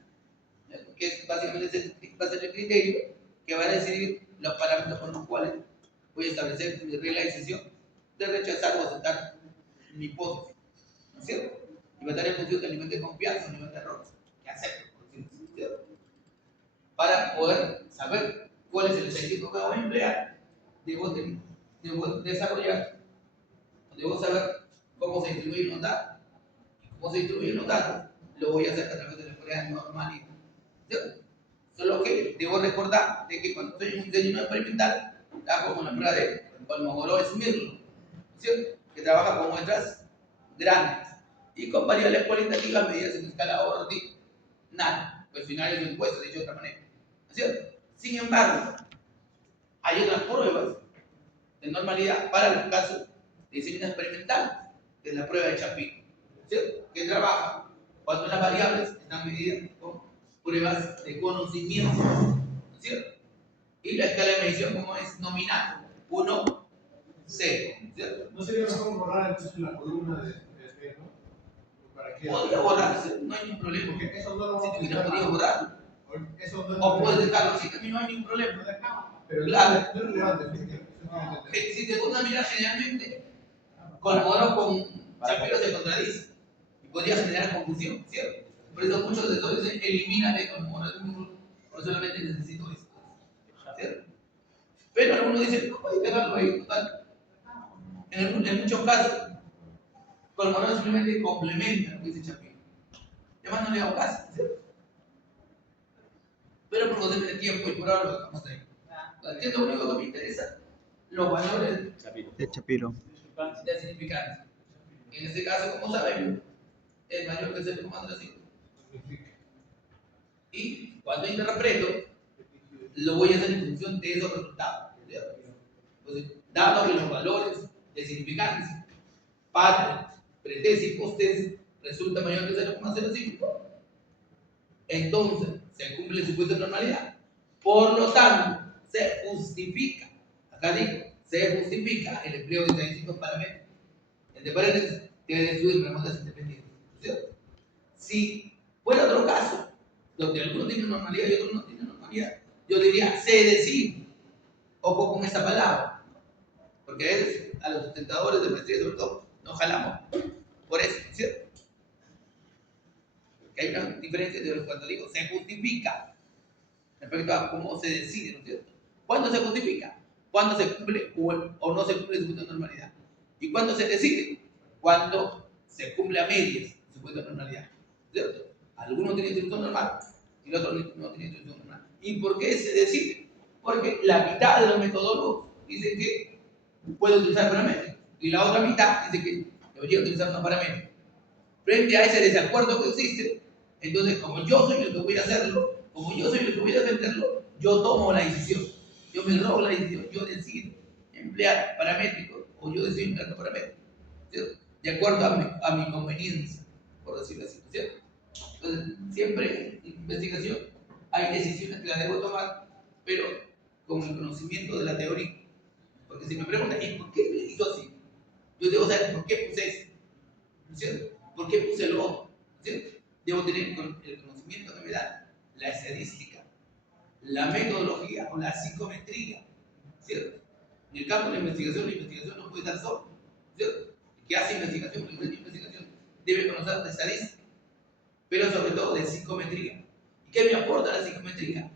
¿cierto? Que es básicamente va a ser el criterio que va a decidir los parámetros por los cuales voy a establecer mi regla de decisión de rechazar o aceptar mi hipótesis, ¿no es cierto? Y va a estar en función del nivel de confianza o nivel de error que acepto, por decirlo así, ¿cierto? Para poder saber cuál es el estadístico que voy a emplear, debo desarrollar. Debo saber cómo se distribuyen los datos cómo se distribuyen los datos, lo voy a hacer a través de la prueba normalidad. ¿Cierto? Solo que debo recordar de que cuando estoy en un diseño experimental, hago con la prueba de Kolmogorov-Smirnov, ¿cierto? Que trabaja con muestras grandes y con variables cualitativas medidas en escala ordinal, pues finales de encuesta, dicho de otra manera, ¿cierto? Sin embargo, hay otras pruebas de normalidad para los casos de diseño experimental, que es la prueba de Shapiro, ¿cierto? Que trabaja cuando las variables están medidas con pruebas de conocimiento, ¿cierto? Y la escala de medición como es nominal, 1, 0, ¿cierto? ¿No sería mejor borrar entonces la columna de este, no? ¿Para qué? Podría borrarse, no hay ningún problema. Porque eso no lo Si vamos a tuviera aplicar. podido borrarlo, Eso no es o puedes dejarlo así, también no hay ningún problema. Pero Claro. no es relevante, fíjate. Eso tiene que entender. Si te pones a mirar generalmente, Kolmogorov con Shapiro se contradice y podría generar confusión, ¿cierto? Por eso muchos de estos dicen, elimínate Kolmogorov, no solamente necesito esto, ¿cierto? Pero algunos dicen, no puedes dejarlo ahí, total. En muchos casos, Kolmogorov simplemente complementa lo que dice Shapiro. Además no le hago caso, ¿cierto? Pero por cuestión de tiempo y por ahora lo dejamos ahí. ¿Qué es lo único que me interesa? Los valores De Shapiro. de significancia. En este caso, como sabemos, es mayor que 0,05. Y cuando interpreto, lo voy a hacer en función de esos resultados. ¿Cierto? Entonces, dado que los valores de significancia, para pretesis y posttesis, resulta mayor que 0,05, entonces se cumple el supuesto de normalidad. Por lo tanto, se justifica, acá digo, se justifica el empleo de estadísticos parámetros. Entre paréntesis, debe estudiar preguntas independientes. ¿Cierto? Si fuera otro caso, donde algunos tienen normalidad y otros no tienen normalidad, yo diría, se decide. Ojo con esta palabra, porque a los sustentadores de maestría, sobre todo, nos jalamos por eso, ¿cierto? Porque hay una diferencia de cuando digo se justifica respecto a cómo se decide, ¿no es cierto? ¿Cuándo se justifica? Cuando se cumple o no se cumple el supuesto de normalidad. ¿Y cuándo se decide? Cuando se cumple a medias el supuesto de normalidad, ¿cierto? Algunos tienen instrucción normal y el otro no tiene instrucción normal. ¿Y por qué se decide? Porque la mitad de los metodólogos dicen que puede utilizar parámetros y la otra mitad dice que debería utilizar unos parámetros. Frente a ese desacuerdo que existe, entonces como yo soy el que voy a hacerlo, como yo soy el que voy a defenderlo, yo tomo la decisión. Yo me robo la decisión, yo decido emplear paramétricos o yo decido emplear no paramétricos, ¿cierto? De acuerdo a mi conveniencia, por decirlo así, ¿cierto? Entonces, siempre en investigación hay decisiones que las debo tomar, pero con el conocimiento de la teoría. Porque si me preguntan, ¿y por qué me hizo así? Yo debo saber por qué puse eso, ¿cierto? ¿Por qué puse lo otro? ¿Cierto? Debo tener el conocimiento que me da la estadística, la metodología o la psicometría, ¿cierto? En el campo de la investigación no puede estar solo, ¿cierto? El que hace investigación, el que hace investigación, debe conocer de estadística, pero sobre todo de psicometría. ¿Y qué me aporta la psicometría?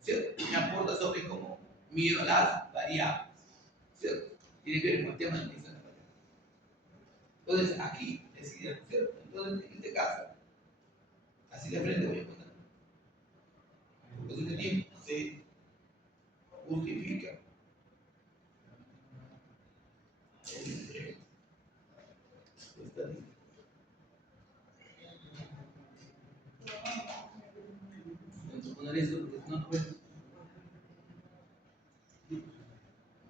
¿Cierto? Me aporta sobre cómo mido las variables, ¿cierto? Tiene que ver con el tema de medición de variables. Entonces, aquí decidieron, ¿cierto? Entonces, en este caso, así de frente voy a contar. Por cuestión de tiempo, se justifica el empleo de estadística. Vamos a poner esto porque si no, no vemos.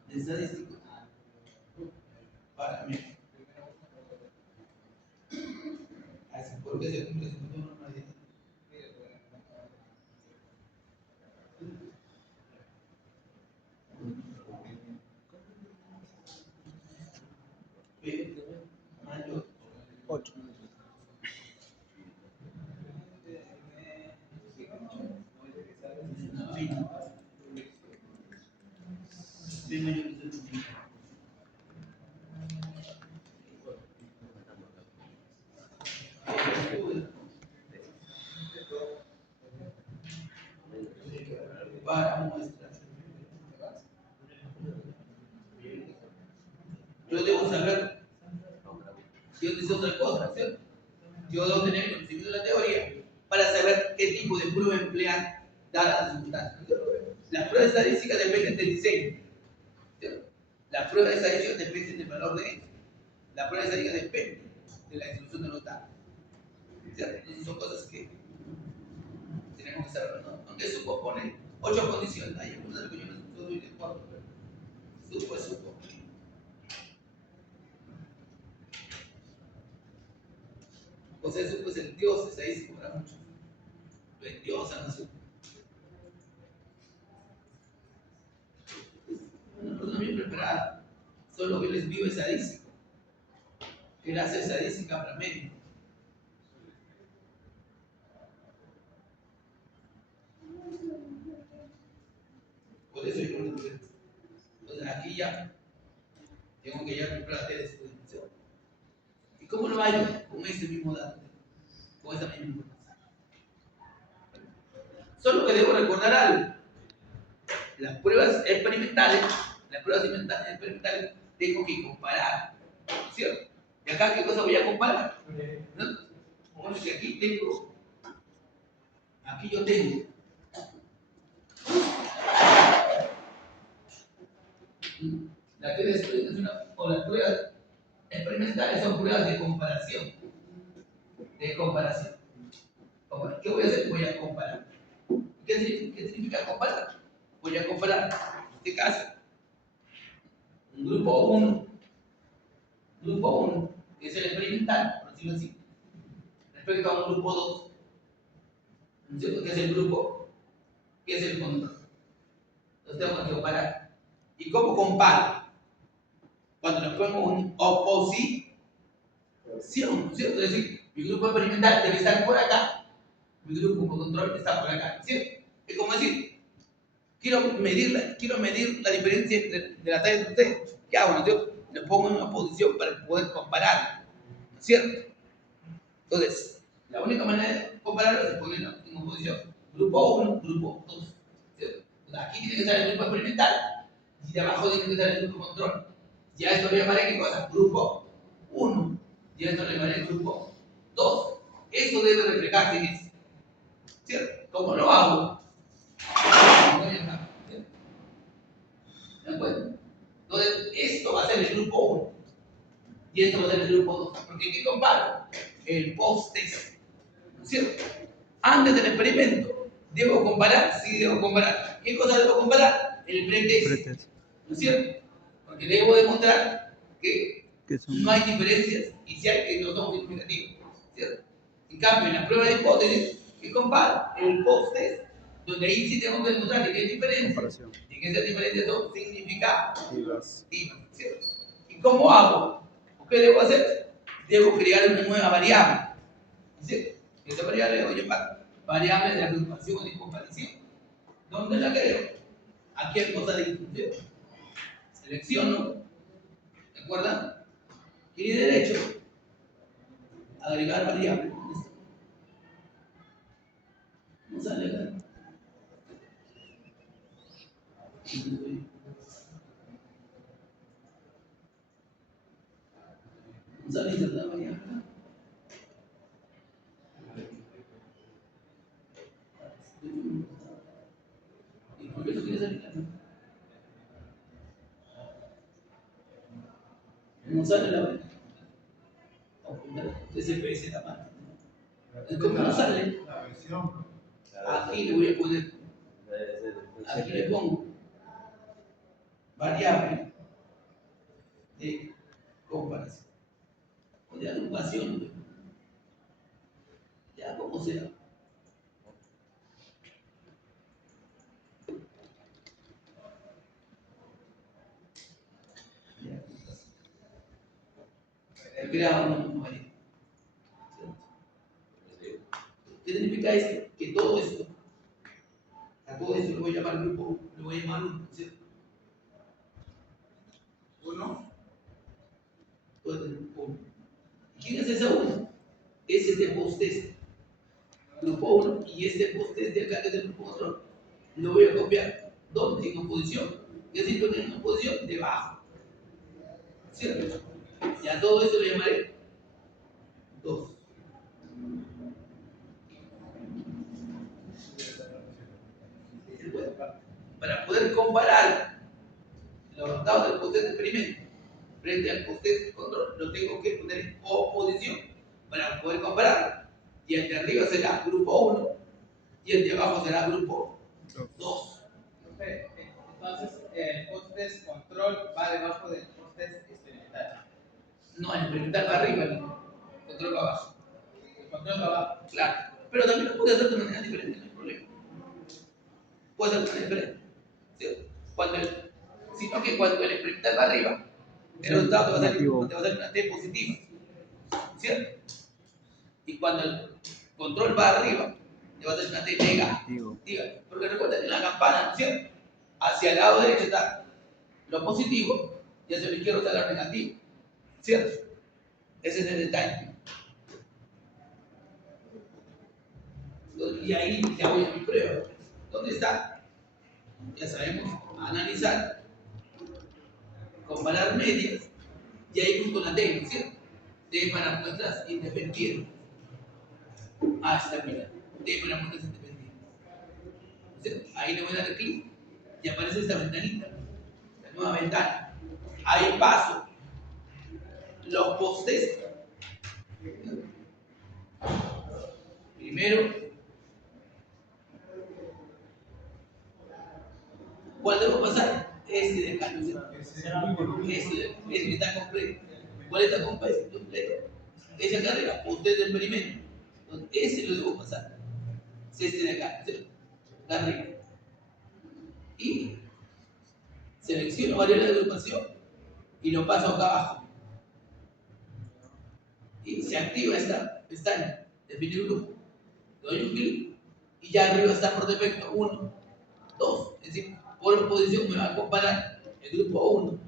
De estadística para mí. Así, ¿por qué se cumple su normalidad? Mayor 8. B mayor que 0,5. Para muestras. Yo debo saber, yo dice otra cosa, ¿cierto? yo debo tener conocimiento de la teoría para saber qué tipo de prueba emplear dadas las circunstancias. Las pruebas estadísticas dependen del diseño. ¿Cierto? La prueba estadística depende del valor de eso. La prueba estadística depende de la distribución de los datos. ¿Cierto? Entonces son cosas que tenemos que saber, ¿no? Aunque supo pone 8 condiciones. Hay algunas de las que yo no estoy de acuerdo, pero supo es supo. O sea, supo es el Dios estadístico para muchos. El Dios a nosotros. Una persona bien preparada, solo que él es bioestadístico. Él hace estadística para médicos. Por eso yo no. Entonces aquí ya tengo que ya preparar de estudio. ¿Y cómo lo hago? Con este mismo dato, con esta misma información. Solo que debo recordar algo. Las pruebas experimentales tengo que comparar, ¿cierto? ¿Y acá qué cosa voy a comparar? ¿No? Bueno, que aquí yo tengo la teoría de estudio o las pruebas experimentales son pruebas de comparación. ¿Qué voy a hacer? Voy a comparar. ¿Qué significa comparar? Voy a comparar, en este caso, un grupo 1, que es el experimental, por decirlo así, respecto a un grupo 2, ¿no es cierto? Que es el grupo, que es el control. Entonces tengo que comparar. ¿Y cómo comparo? Cuando le pongo una oposición, ¿no es cierto? Es decir, mi grupo experimental debe estar por acá, mi grupo control está por acá, ¿cierto? Es como decir, quiero medir la diferencia de la talla de ustedes. ¿Qué hago? Yo le pongo en una posición para poder comparar, ¿no es cierto? Entonces, la única manera de compararlo es ponerlo en una posición. Grupo 1, grupo 2. ¿Cierto? Entonces, aquí tiene que estar el grupo experimental y de abajo tiene que estar el grupo control. Ya esto le llamaré ¿qué cosa? Grupo 1. Y esto le llamaré grupo 2. Eso debe reflejarse en eso. ¿Cierto? ¿Cómo lo hago? ¿De acuerdo? Entonces, esto va a ser el grupo 1 y esto va a ser el grupo 2. Porque ¿qué comparo? El post-test. ¿No es cierto? Antes del experimento, ¿debo comparar? Sí, debo comparar. ¿Qué cosa debo comparar? El pretest. ¿No es cierto? Porque debo demostrar que no hay diferencias y si hay que no son significativos. ¿Cierto? En cambio, en la prueba de hipótesis, ¿qué comparo? El post-test, donde ahí sí tengo que demostrar que hay diferencias. Y que esas diferencias son significativas. ¿Cierto? ¿Y cómo hago? ¿Qué debo hacer? Debo crear una nueva variable. ¿Cierto? Esa variable la voy a llamar variable de agrupación y comparación. ¿Dónde la creo? Aquí hay cosa de instrucción. Selecciono, ¿de acuerdo? Y derecho, agregar variable. No sale acá. No sale insertar variable. ¿Y por qué no quiere salir acá? No sale la variable. SPS la parte. ¿Cómo no sale? La versión. Aquí le voy a poner, aquí le pongo variable de comparación o de agrupación, ya como sea. He creado una variable. ¿Qué significa esto? Que todo esto, a todo esto le voy a llamar grupo, le voy a llamar 1, ¿cierto? 1, todo este grupo 1. ¿Quién es ese 1? Es este post-test. Grupo 1 y este post-test de acá que es el grupo control. Lo voy a copiar. ¿Dónde? En oposición. ¿Qué significa en oposición? Debajo. ¿Cierto? Ya todo esto lo llamaré 2. frente al poste control, lo tengo que poner en oposición para poder compararlo. Y el de arriba será grupo 1 y el de abajo será grupo 2. Entonces, el poste control va debajo del poste experimental. No, el experimental va arriba, el control va abajo. El control va abajo. Claro, pero también lo puede hacer de manera diferente, no hay problema. Puede ser de manera diferente. ¿Sí? Sino que cuando el experimental va arriba, el resultado te va a salir una T positiva. ¿Cierto? Y cuando el control va arriba, te va a salir una T negativa. Porque recuerda que en la campana, ¿no es cierto? Hacia el lado derecho está lo positivo y hacia el izquierdo está lo negativo. ¿Cierto? Ese es el detalle. Y ahí ya voy a mi prueba. ¿Dónde está? Ya sabemos, analizar, comparar medias, y ahí junto la T, ¿no es cierto? T para muestras independientes. Ah, está, mira. T para muestras independientes. ¿Cierto? Ahí le voy a dar clic y aparece esta ventanita, la nueva ventana. Ahí paso los postes. Primero, ¿cuál debo pasar? Este de acá, ¿no es cierto? Este que está completo. ¿Cuál está completo? Ese acá arriba, usted del experimento. Entonces, ese lo debo pasar. Es este de acá, ¿cierto? De arriba. Y selecciono variable de agrupación y lo paso acá abajo. Y se activa esta pestaña, definir grupo. Doy un clic y ya arriba está por defecto 1, 2. Es decir, por posición me va a comparar el grupo 1,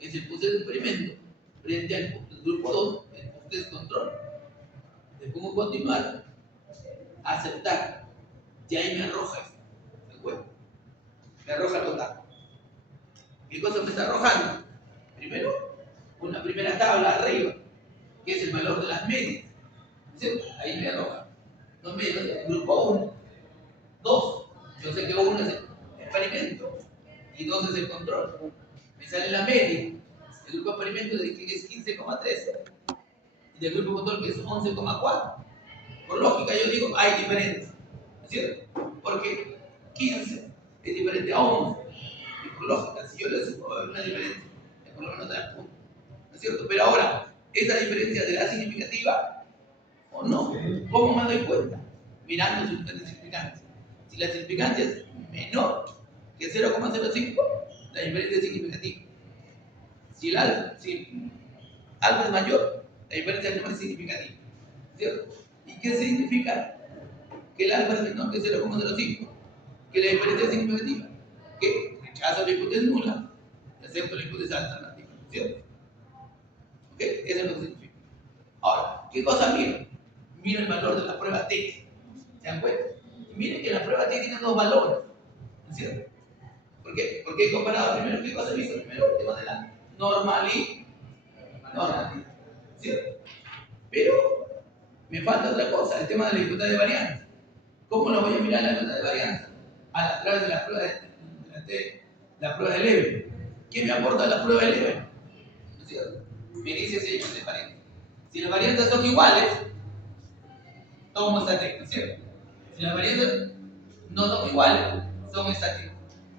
que es el poste de experimento, frente al grupo 2, el poste de control. Le pongo continuar, aceptar, y ahí me arroja esto. ¿De acuerdo? Me arroja los datos. ¿Qué cosa me está arrojando? Primero, una primera tabla arriba, que es el valor de las medias. ¿Cierto? Ahí me arroja. Dos medias, el grupo 1, 2. Yo sé que 1 es el experimento y 2 es el control. Me sale la media. El grupo experimento es 15,3 y del grupo control que es 11,4. Por lógica yo digo, hay diferencia. ¿No es cierto? Porque 15 es diferente a 11. Y por lógica, si yo le supo una diferencia, por lo menos te la punto. ¿No es cierto? Pero ahora, ¿esa diferencia será significativa o no? ¿Cómo me doy cuenta? Mirando su significancia. Si la significancia es menor que 0,05, la diferencia es significativa. Si alfa es mayor, la diferencia no es significativa. ¿Cierto? ¿Y qué significa que el alfa es menor que 0,05? Que la diferencia es significativa. Que rechazo la hipótesis nula y acepto la hipótesis alternativa. ¿Cierto? ¿Ok? Eso es lo que significa. Ahora, ¿qué cosa miro? Miro el valor de la prueba T. ¿Se dan cuenta? Y miren que la prueba T tiene dos valores. ¿No es cierto? ¿Por qué? Porque he comparado primero, ¿qué cosa he visto? Primero el tema de la normalidad. ¿Cierto? Pero me falta otra cosa, el tema de la dificultad de varianza. ¿Cómo lo voy a mirar la dificultad de varianza? A través de la prueba de Leven. ¿Qué me aporta la prueba de Leven? ¿No es cierto? Me dice si hay de varianza. Si las varianzas son iguales, tomo esta T, ¿no es cierto? Si las varianzas no son iguales, son esta T.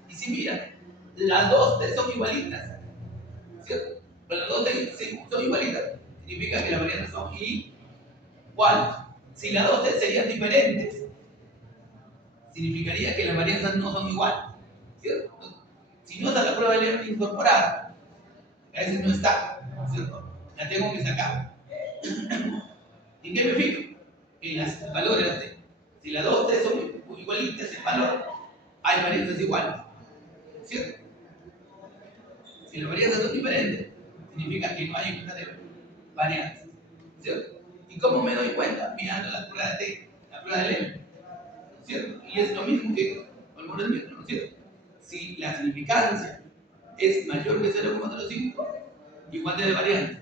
Y si miran, las dos T son igualitas, ¿cierto? Pero las dos T son igualitas, significa que las varianzas son iguales. Si las dos T serían diferentes, significaría que las varianzas no son iguales, ¿cierto? Si no está la prueba de Leven incorporada, a veces no está, ¿cierto? La tengo que sacar. ¿Y qué me fijo? En los valores de las T. Si las dos T son igualitas en valor, hay varianzas iguales, ¿cierto? Si las varianzas son diferentes, significa que no hay igualdad de varianzas, ¿cierto? ¿Y cómo me doy cuenta? Mirando la prueba de T, la prueba de Leven, ¿cierto? Y es lo mismo que con el modelo, ¿no es cierto? Si la significancia es mayor que 0,05, igualdad de varianza.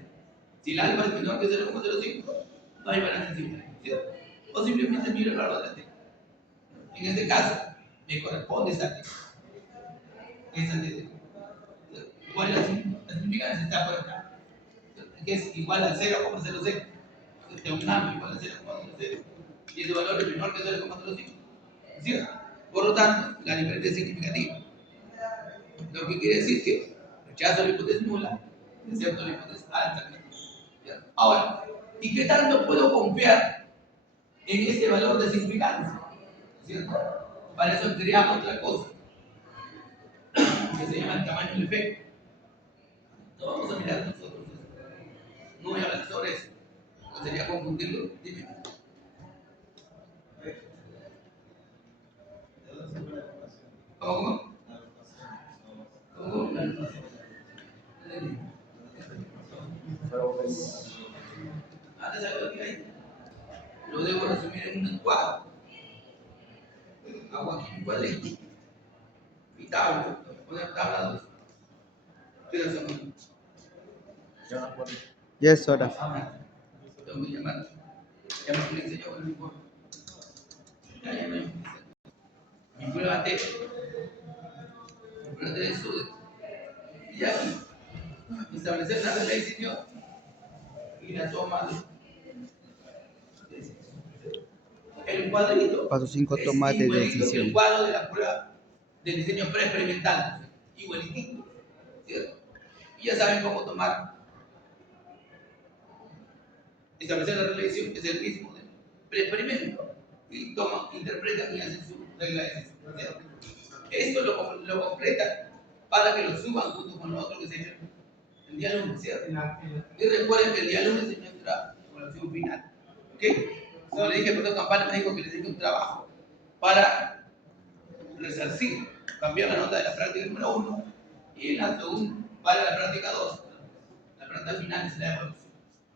Si el alfa es menor que 0,05, no hay varianza simple, ¿cierto? O simplemente miro el valor de la T. En este caso, me corresponde esta T. Esta T. ¿Cuál es la significancia? Está por acá. que es igual a 0,06. De un amplio igual a 0,06. Y ese valor es menor que 0,05. ¿Cierto? Por lo tanto, la diferencia es significativa. Lo que quiere decir que rechazo la hipótesis nula, acepto la hipótesis alta. ¿Cierto? Ahora, ¿y qué tanto puedo confiar en ese valor de significancia? ¿Cierto? Para eso creamos otra cosa, que se llama el tamaño del efecto. No vamos a mirar nosotros eso. No voy a hablar sobre eso, porque sería confundirlo. Dime. ¿Cómo? Antes algo que hay. Lo debo resumir en un cuadro. Hago aquí un cuadrito. Mi tabla. Poner tabla 2. ¿Qué hora son? Ya es hora. Tengo que llamar. Ya me flexié yo con el informe. Ya me flexié. Mi prueba T. Mi prueba T de estudio. Y aquí. Establecer la regla de sitio y la toma de el cuadrito. Paso 5, es toma de igualito que decisión. el cuadro de la prueba del diseño preexperimental. Igualitito. ¿Cierto? Y ya saben cómo tomar. Establecer la regla de decisión es el mismo del preexperimento. Y toman, interpretan y hacen su regla de decisión. ¿Cierto? Esto lo completan para que lo suban junto con lo otro que se hecho el día lunes, ¿cierto? Y recuerden que el día lunes es nuestra evaluación final. ¿Ok? Como le dije, el profesor Campana me dijo que les dije un trabajo para resarcir, cambiar la nota de la práctica número 1 y en la segunda para la práctica 2. La práctica final es la evaluación.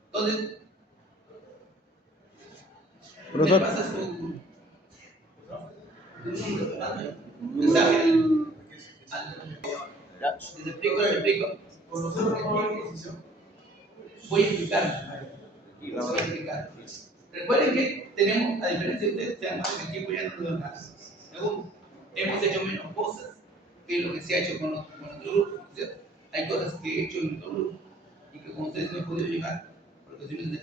Entonces, me Profesor, pasas tu número, mensaje les explico. Voy a explicar. Voy a explicar. Recuerden que tenemos, a diferencia de ustedes, sean más el tiempo ya no lo dan. Segundo, hemos hecho menos cosas que lo que se ha hecho con otro grupo. ¿Cierto? Hay cosas que he hecho en otro grupo y que con ustedes no he podido llegar por cuestiones de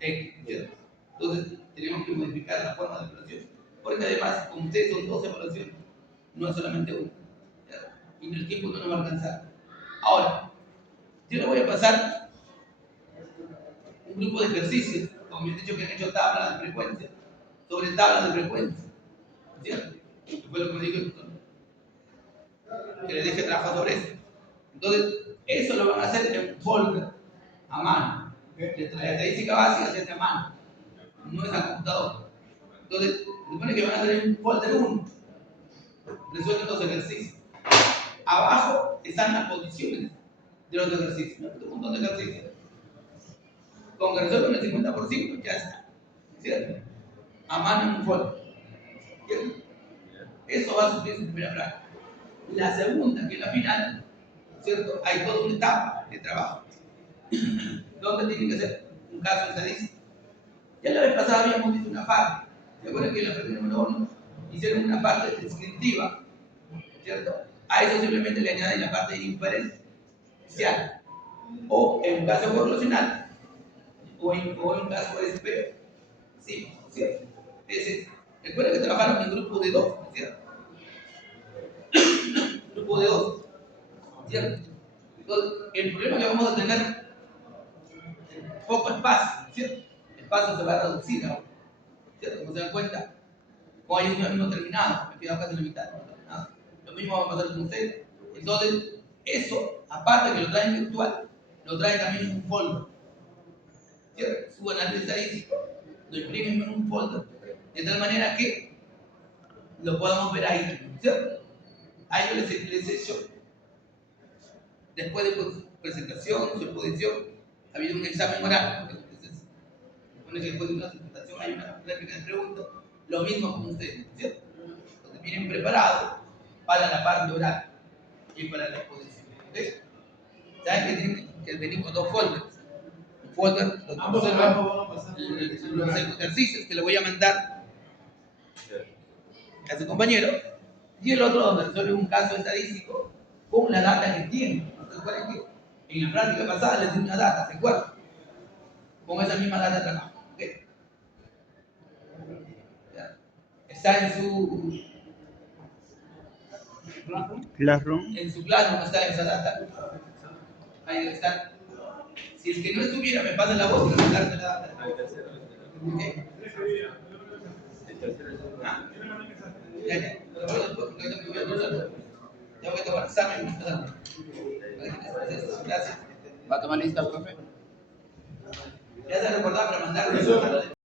X, ¿cierto? Entonces, tenemos que modificar la forma de evaluación. Porque además, como ustedes son 2 evaluaciones, no es solamente una. ¿Cierto? Y el tiempo no nos va a alcanzar. Ahora, yo les voy a pasar un grupo de ejercicios, como me han dicho que han hecho tablas de frecuencia, sobre tablas de frecuencia. ¿Cierto? Que fue lo que me dijo el doctor. Que les deje trabajo sobre eso. Entonces, eso lo van a hacer en un folder, a mano. La estadística básica se hace a mano, no es a computador. Entonces, se supone que van a hacer en un folder 1. Resuelven los ejercicios. Abajo están las posiciones de los ejercicios. Un montón de ejercicios. Con que resuelvan el 50%, ya está. ¿Cierto? A mano en un folder. ¿Cierto? Eso va a sufrir su primera práctica. La segunda, que es la final, ¿cierto? Hay toda una etapa de trabajo donde tiene que ser un caso estadístico. Ya la vez pasada habíamos visto una parte. ¿Se acuerdan que en la práctica número 1 hicieron una parte descriptiva? ¿Cierto? A eso simplemente le añaden la parte inferencial. O en un caso correlacional, o en un caso SP. Sí, ¿cierto? Recuerden que trabajaron en grupo de 2, ¿cierto? Grupo de 2, ¿cierto? Entonces, el problema que vamos a tener poco espacio, ¿cierto? El espacio se va a reducir ahora, ¿cierto? Como se dan cuenta, o hay un alumno terminado, me queda casi la mitad, ¿no? Lo mismo va a pasar con ustedes. Entonces, eso, aparte que lo traen virtual, lo traen también en un folder, ¿cierto? Su análisis estadístico, lo imprimen en un folder, de tal manera que lo podamos ver ahí, ¿cierto? Ahí yo les he hecho, después de presentación, su exposición, ha habido un examen oral, porque supone que después de una presentación hay una réplica de preguntas, lo mismo con ustedes, ¿cierto? Entonces vienen preparados para la parte oral y para la exposición, ¿ok? Saben que tienen que venir con 2 folders. Un folder donde los ejercicios que le voy a mandar a su compañero, y el otro donde resuelve un caso estadístico con la data que tiene. Recuerden que En la práctica pasada les di una data, ¿se acuerdan? Con esa misma data trabajo. ¿Ok? Ya. Está en su Classroom. Classroom, está esa data. Ahí está. Si es que no estuviera, me pasa la voz y me mandarte la data. ¿Ok? Ah. Ya. Ya voy a tomar examen. Gracias. ¿Va a tomar lista, profe? Ya se recordaba para mandarlo.